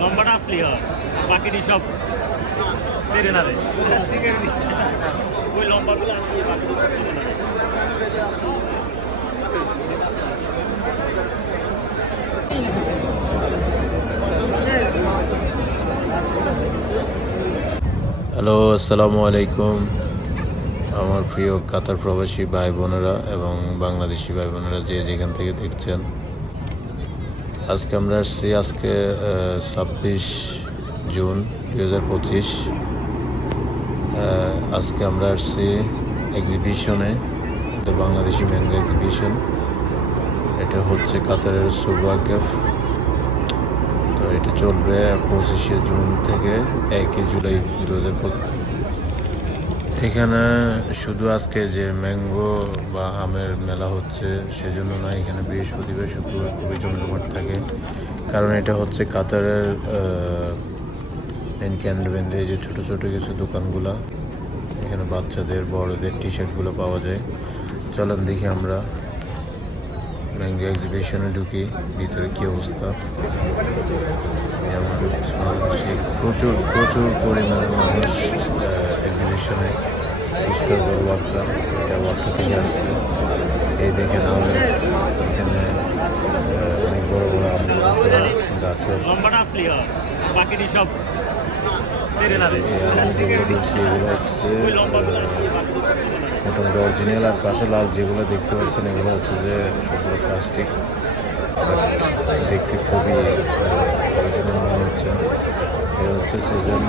লম্বাটা আসলি হয় বাকিটি সব তেরে না রে। ওই লম্বাগুলো আসলি বাকিটি সব তেরে না হ্যালো আসসালামু আলাইকুম। আমার প্রিয় কাতার প্রবাসী ভাই বোনেরা এবং বাংলাদেশি ভাই বোনেরা যে যেখান থেকে দেখছেন আজকে আমরা আসছি, আজকে ছাব্বিশ জুন দুই হাজার পঁচিশ। আজকে আমরা আসছি এক্সিবিশনে বাংলাদেশি ম্যাঙ্গো এক্সিবিশন এটা হচ্ছে কাতারের সুবা ক্যাফ তো এটা চলবে পঁচিশে জুন থেকে একই জুলাই দু হাজার এখানে শুধু আজকে যে ম্যাঙ্গো বা আমের মেলা হচ্ছে, সেজন্য না, এখানে বৃহস্পতিবার, শুক্রবার খুবই জমজমাট থাকে। কারণ এটা হচ্ছে কাতারের মেন ক্যান্ডবেন্ডে এই যে ছোটো ছোটো কিছু দোকানগুলা। এখানে বাচ্চাদের, বড়দের টি শার্টগুলো পাওয়া যায়। চলেন দেখি আমরা ম্যাঙ্গো এক্সিবিশনে ঢুকি, ভিতরে কী অবস্থা। প্রচুর প্রচুর পরিমাণে মানুষ এক্সিবিশনে পুরস্কার ওয়াকরা এটা ওয়াকরা থেকে আসছে এই দেখেন আমের এখানে অনেক বড় বড় আম গাছের বাকিটি সব মোটামুটি অরিজিনাল আর পাশে লাল যেগুলো দেখতে পাচ্ছেন, এগুলো হচ্ছে যে সবগুলো প্লাস্টিক দেখতে খুবই অরিজিনাল মনে হচ্ছে। এটা হচ্ছে সেজন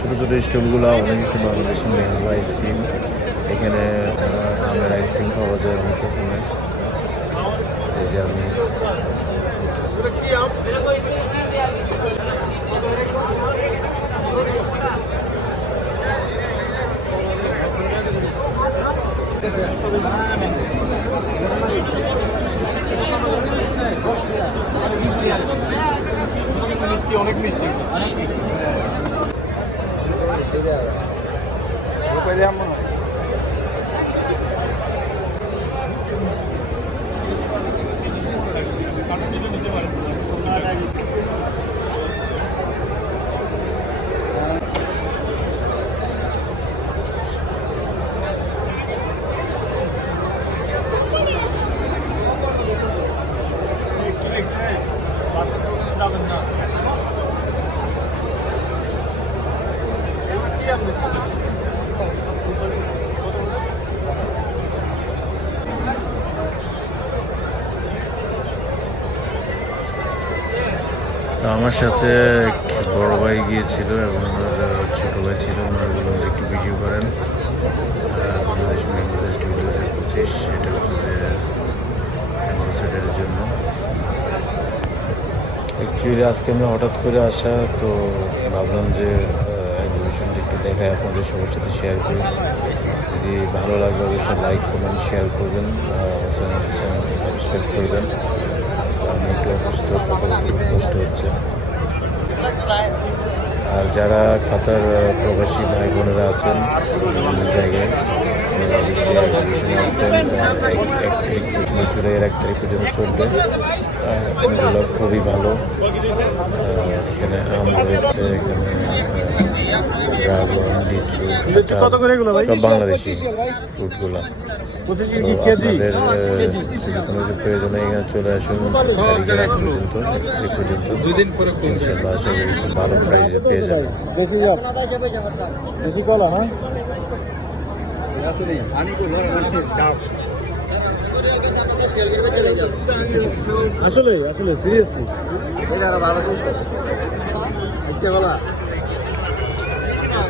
ছোটো ছোটো স্টলগুলো, অনেক স্টল বাংলাদেশি ম্যাঙ্গো আইসক্রিম। এখানে আমের আইসক্রিম পাওয়া যায় অনেক রকমের এই যে আমি। মিষ্টি অনেক মিষ্টি। যাবেন তো আমার সাথে বড় ভাই গিয়েছিল এবং ওনার ছোটো ভাই ছিল। ওনার বললাম যে একটু ভিডিও করেন। বাংলাদেশ ম্যাঙ্গো ফেস্টিভ্যাল দু হাজার পঁচিশ এটা হচ্ছে যে অ্যাম্বাসেডারের জন্য। অ্যাকচুয়ালি আজকে আমি হঠাৎ করে আসা, তো ভাবলাম যে এক্সিবিশনটা একটু দেখায় আপনাদের সবার সাথে শেয়ার করি। যদি ভালো লাগে অবশ্যই লাইক কমেন্ট শেয়ার করবেন চ্যানেলটি সাবস্ক্রাইব করবেন। আমি একটু অসুস্থ, কথা কষ্ট হচ্ছে। আর যারা কাতার প্রবাসী ভাই বোনেরা আছেন, বিভিন্ন জায়গায় এক্সিবিশনে আসবেন। এক তারিখ পর্যন্ত চলবে। খুবই ভালো। এখানে আম রয়েছে, এখানে ড্রাগন লিচু? সব বাংলাদেশি ফ্রুটগুলো আপনাদের যদি কোনো কিছু প্রয়োজন হয় এখানে চলে আসুন। তারিখের আগ পর্যন্ত এক পর্যন্ত ইনশাল্লাহ আশা করি খুব ভালো প্রাইজে পেয়ে যাবেন। বেশি কলা না? আসলে আসলে সিরিয়াসলি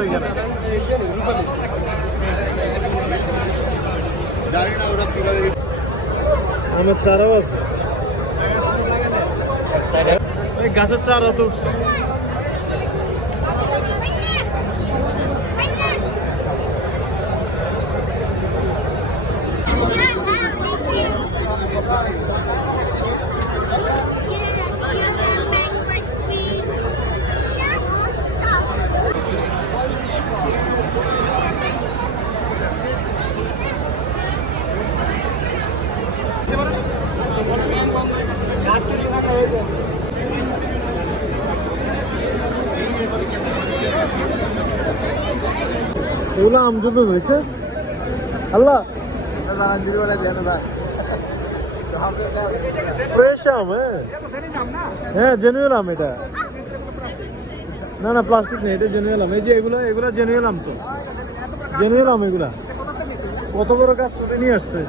এখানে আমের চারাও আছে এই গাছের এগুলো আম জুতো দেখছে আল্লাহ। ফ্রেশ আম হ্যাঁ। হ্যাঁ জেনুয়েল আম এটা। না না প্লাস্টিক নেই, এটা জেনুয়েল আম। যে এগুলো এগুলো জেনুয়েল আম তো। জেনুয়েল আম এগুলা। কত বড় গাছ তুলে নিয়ে আসছে?